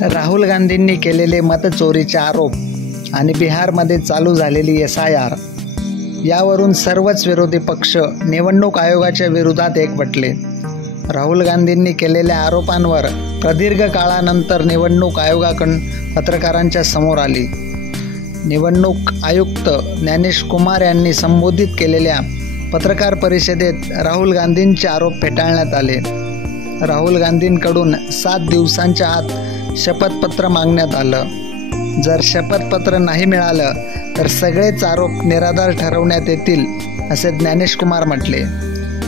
राहुल गांधींनी केलेले मतचोरीचे आरोप आणि बिहारमध्ये चालू झालेली SIR यावरून सर्वच विरोधी पक्ष निवडणूक आयोगाच्या विरोधात एकवटले. राहुल गांधींनी केलेल्या आरोपांवर प्रदीर्घ काळानंतर निवडणूक आयोगाकडून पत्रकारांच्या समोर आली. निवडणूक आयुक्त ज्ञानेश कुमार यांनी संबोधित केलेल्या पत्रकार परिषदेत राहुल गांधींचे आरोप फेटाळण्यात आले. राहुल गांधींकडून 7 दिवसांच्या आत शपथपत्र मागण्यात आलं. जर शपथपत्र नाही मिळालं तर सगळेच आरोप निराधार ठरवण्यात येतील असे ज्ञानेश कुमार म्हटले.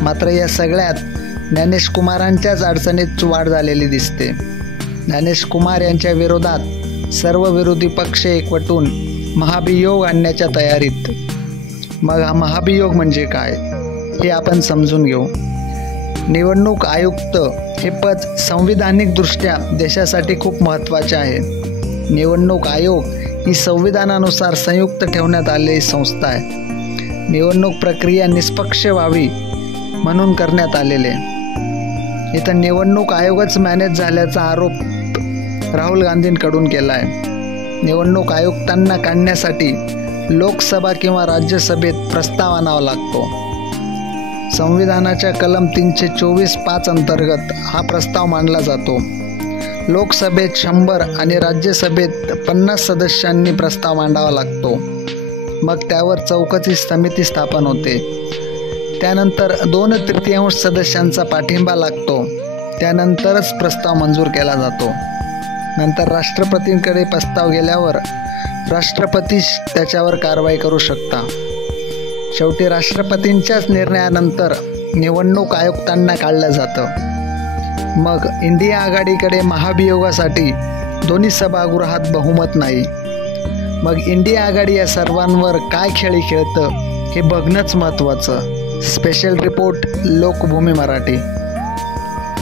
मात्र या सगळ्यात ज्ञानेश कुमारांच्याच अडचणीत वाढ झालेली दिसते. ज्ञानेश कुमार यांच्या विरोधात सर्व विरोधी पक्ष एकवटून महाभियोग आणण्याच्या तयारीत. मग हा महाभियोग म्हणजे काय हे आपण समजून घेऊ. निवडणूक आयुक्त हे पद संविधानिकदृष्ट्या देशासाठी खूप महत्त्वाचे आहे. निवडणूक आयोग ही संविधानानुसार संयुक्त ठेवण्यात आलेली संस्था आहे. निवडणूक प्रक्रिया निष्पक्ष व्हावी म्हणून करण्यात आलेले. इथं निवडणूक आयोगच मॅनेज झाल्याचा आरोप राहुल गांधींकडून केला आहे. निवडणूक आयुक्तांना काढण्यासाठी लोकसभा किंवा राज्यसभेत प्रस्ताव आणावा लागतो. संविधानाच्या कलम 324(5) अंतर्गत हा प्रस्ताव मांडला जातो. लोकसभेत 100 आणि राज्यसभेत 50 सदस्यांनी प्रस्ताव मांडावा लागतो. मग त्यावर चौकशी समिती स्थापन होते. त्यानंतर 2/3 सदस्यांचा पाठिंबा लागतो. त्यानंतरच प्रस्ताव मंजूर केला जातो. नंतर राष्ट्रपतींकडे प्रस्ताव गेल्यावर राष्ट्रपती त्याच्यावर कारवाई करू शकता. शेवटी राष्ट्रपतींच्याच निर्णयानंतर निवडणूक आयुक्तांना काढलं जातं. मग इंडिया आघाडीकडे महाभियोगासाठी दोन्ही सभागृहात बहुमत नाही. मग इंडिया आघाडी या सर्वांवर काय खेळी खेळतं हे बघणंच महत्त्वाचं. Special report Lokbhumi Marathi.